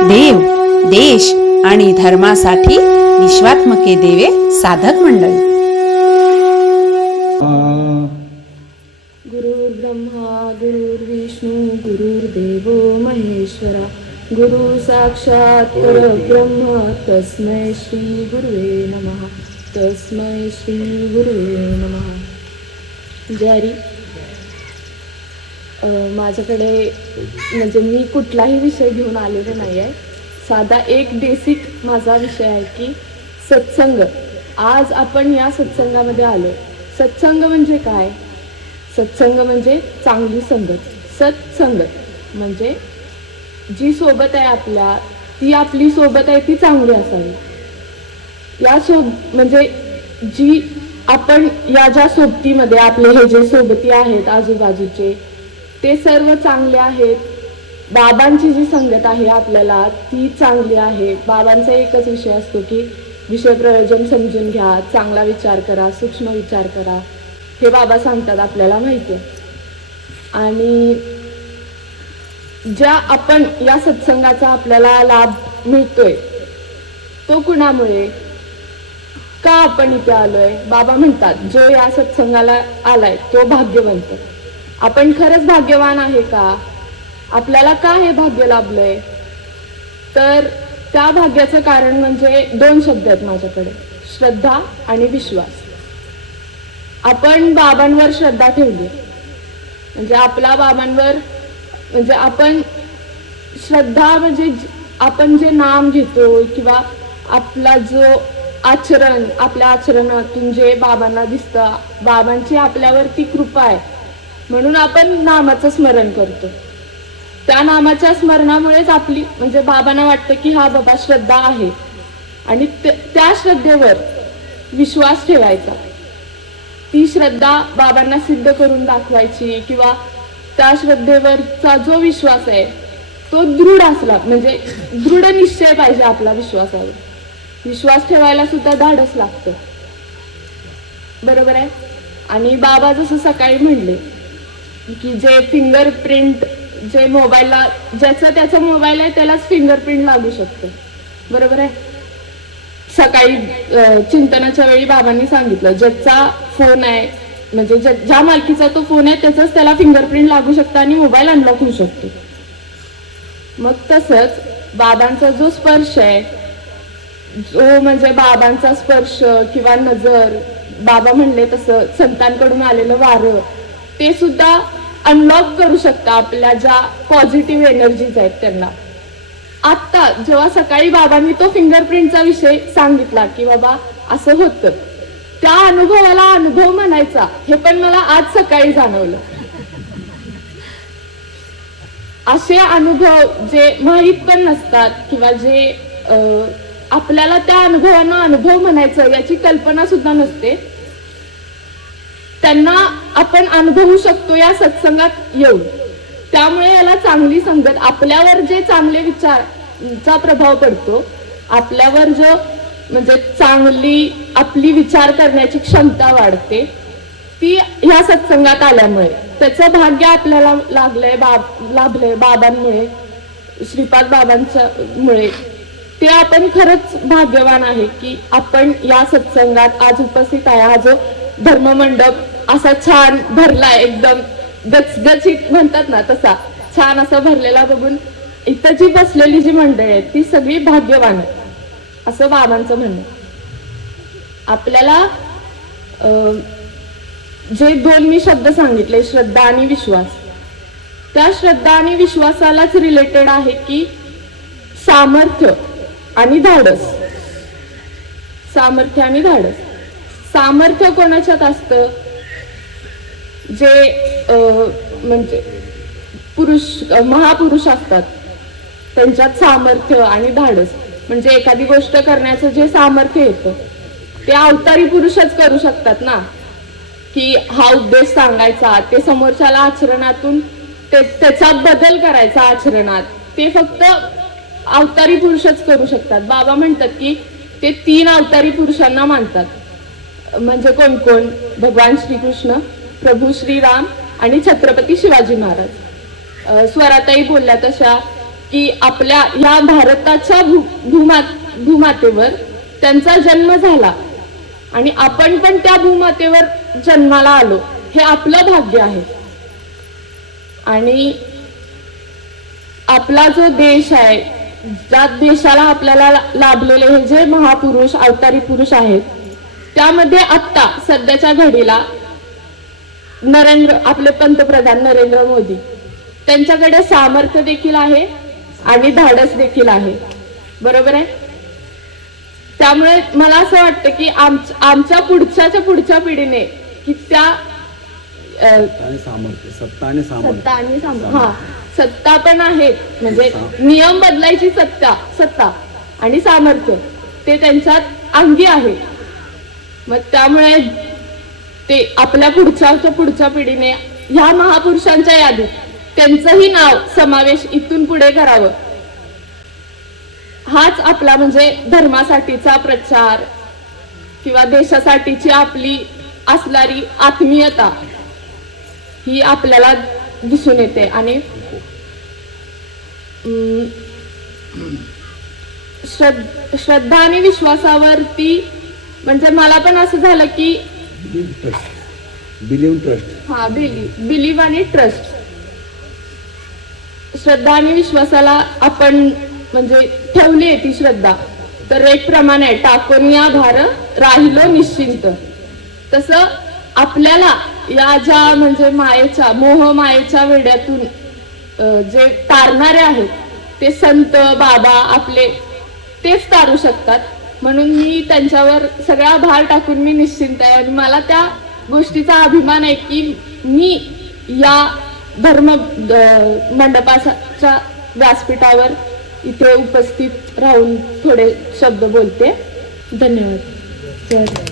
देव देश आणि धर्मासाठी विश्वात्मके देवे साधक मंडळी. गुरुर्ब्रह्मा गुरुर्विष्णू गुरुर्देवो महेश्वरा गुरु साक्षात परब्रह्म तस्मै श्री गुरुवे नमः तस्मै श्री गुरुवे नमः. जरी. माझ्याकडे म्हणजे मी कुठलाही विषय घेऊन आलेलो नाही आहे. साधा एक बेसिक माझा विषय आहे की सत्संग. आज आपण या सत्संगामध्ये आलो. सत्संग म्हणजे काय? सत्संग म्हणजे चांगली संगत. सत्संगत म्हणजे जी सोबत आहे आपल्या ती आपली सोबत आहे ती चांगली असावी. या सोब म्हणजे जी आपण या ज्या सोबतीमध्ये आपले हे जे सोबती आहेत आजूबाजूचे ते सर्व चांगले आहेत. बाबांची जी संगत आहे आपल्याला ती चांगली आहे. बाबांचा एकच विषय असतो की विषय प्रयोजन समजून घ्या चांगला विचार करा सूक्ष्म विचार करा. हे बाबा सांगतात आपल्याला माहिती आहे आणि ज्या आपण या सत्संगाचा आपल्याला लाभ मिळतोय तो कुणामुळे? का आपण इथे आलोय? बाबा म्हणतात जो या सत्संगाला आलाय तो भाग्यवंत. आपण खरंच भाग्यवान आहे का? आपल्याला का हे भाग्य लाभलंय? तर त्या भाग्याचं कारण म्हणजे दोन शब्द आहेत माझ्याकडे. श्रद्धा आणि विश्वास. आपण बाबांवर श्रद्धा ठेवली. म्हणजे आपला बाबांवर म्हणजे आपण श्रद्धा म्हणजे आपण जे नाम घेतो किंवा आपला जो आचरण आपल्या आचरणातून जे बाबांना दिसतं बाबांची आपल्यावरती कृपा आहे म्हणून आपण नामाचं स्मरण करतो. त्या नामाच्या स्मरणामुळेच आपली म्हणजे बाबांना वाटतं की हा बाबा श्रद्धा आहे. आणि त्या- श्रद्धेवर विश्वास ठेवायचा. ती श्रद्धा बाबांना सिद्ध करून दाखवायची किंवा त्या श्रद्धेवरचा जो विश्वास आहे तो दृढ असला म्हणजे दृढ निश्चय पाहिजे आपला विश्वासावर. विश्वास ठेवायला सुद्धा धाडस लागतं. बरोबर आहे? आणि बाबा जसं सकाळी म्हणले की जे फिंगरप्रिंट जे मोबाईलला ज्याचा त्याचा मोबाईल आहे त्यालाच फिंगरप्रिंट लागू शकतं. बरोबर आहे? सकाळी चिंतनाच्या वेळी बाबांनी सांगितलं ज्याचा फोन आहे म्हणजे ज्या ज्या मालकीचा तो फोन आहे त्याचाच त्याला फिंगरप्रिंट लागू शकतं आणि मोबाईल अनलॉक होऊ शकतो. मग तसंच बाबांचा जो स्पर्श आहे जो म्हणजे बाबांचा स्पर्श किंवा नजर बाबा म्हणले तसं संतांकडून आलेलं वारं ते सुद्धा अनलॉक करू शकता आपल्या ज्या पॉझिटिव्ह एनर्जीज आहेत त्यांना. आत्ता जेव्हा सकाळी बाबांनी तो फिंगरप्रिंटचा विषय सांगितला की बाबा असं होतं. त्या अनुभवाला अनुभव म्हणायचा हे पण मला आज सकाळी जाणवलं. असे अनुभव जे माहीत पण नसतात किंवा जे अं, आपल्याला त्या अनुभवांना अनुभव म्हणायचं याची कल्पना सुद्धा नसते. त्यांना आपण अनुभवू शकतो या सत्संगात येऊन. त्यामुळे याला चांगली संगत आपल्यावर जे चांगले विचारचा प्रभाव पडतो आपल्यावर जो म्हणजे चांगली आपली विचार करण्याची क्षमता वाढते ती ह्या सत्संगात आल्यामुळे. त्याचं भाग्य आपल्याला लागलंय बाब लाभलंय बाबांमुळे श्रीपाद बाबांच्या मुळे ते आपण खरंच भाग्यवान आहे की आपण या सत्संगात आज उपस्थित आहे. हा जो धर्ममंडप असा छान भरलाय एकदम. गचगचीत म्हणतात ना तसा. छान असा भरलेला बघून इथं जी बसलेली जी मंडळी आहेत ती सगळी भाग्यवान आहेत. असं बाबांचं म्हणणं. आपल्याला अं, जे दोन मी शब्द सांगितले श्रद्धा आणि विश्वास. त्या श्रद्धा आणि विश्वासालाच रिलेटेड आहे की सामर्थ्य आणि धाडस. सामर्थ्य आणि धाडस. सामर्थ्य कोणाच्यात असतं? जे म्हणजे पुरुष महापुरुष असतात त्यांच्यात सामर्थ्य आणि धाडस. म्हणजे एखादी गोष्ट करण्याचं जे सामर्थ्य येतं ते अवतारी पुरुषच करू शकतात ना? की हा उद्देश सांगायचा ते समोरच्याला आचरणातून ते त्याचा बदल करायचा आचरणात. ते फक्त अवतारी पुरुषच करू शकतात. बाबा म्हणतात की ते तीन अवतारी पुरुषांना मानतात. म्हणजे कोण कोण? भगवान श्रीकृष्ण प्रभू श्रीराम आणि छत्रपती शिवाजी महाराज. स्वराताई बोलल्या तशा की आपल्या या भारताच्या भूमा भूमातेवर त्यांचा जन्म झाला आणि आपण पण त्या भूमातेवर जन्माला आलो हे आपलं भाग्य आहे. आणि आपला जो देश आहे ज्या देशाला आपल्याला लाभलेले हे जे महापुरुष अवतारी पुरुष आहेत त्यामध्ये आत्ता सध्याच्या घडीला नरेंद्र आपले पंतप्रधान नरेंद्र मोदी. त्यांच्याकडे सामर्थ्य देखील आहे आणि धाडस देखील आहे. बरोबर आहे? त्यामुळे मला असं वाटतं की आमच- आमच्या पुढच्याच्या पुढच्या पिढीने की त्या सत्ता आणि हा सत्ता पण आहे. म्हणजे नियम बदलायची सत्ता सत्ता आणि सामर्थ्य ते त्यांच्यात अंगी आहे. मग त्यामुळे ते आपल्या पुढच्या पुढच्या पिढीने ह्या महापुरुषांच्या यादीत त्यांचंही नाव समावेश इथून पुढे करावं. हाच आपला म्हणजे धर्मासाठीचा प्रचार किंवा देशासाठीची आपली असणारी आत्मीयता ही आपल्याला दिसून येते. आणि अं, श्रद्धा आणि विश्वासावरती म्हणजे मला पण असं झालं की बिलीव्ह ट्रस्ट बिलीव ट्रस्ट हा बिलीव बिलीव आणि ट्रस्ट श्रद्धा आणि विश्वासाला आपण म्हणजे ठेवली आहे ती श्रद्धा. तर एक प्रमाण आहे टाकून या भार राहिलो निश्चिंत. तसं आपल्याला या ज्या म्हणजे मायेच्या मोह मायेच्या वेड्यातून जे तारणारे आहेत ते संत बाबा आपले तेच तारू शकतात. म्हणून मी त्यांच्यावर सगळा भार टाकून मी निश्चिंत आहे. आणि मला त्या गोष्टीचा अभिमान आहे की मी या धर्म मंडपाच्या व्यासपीठावर इथे उपस्थित राहून थोडे शब्द बोलते. धन्यवाद.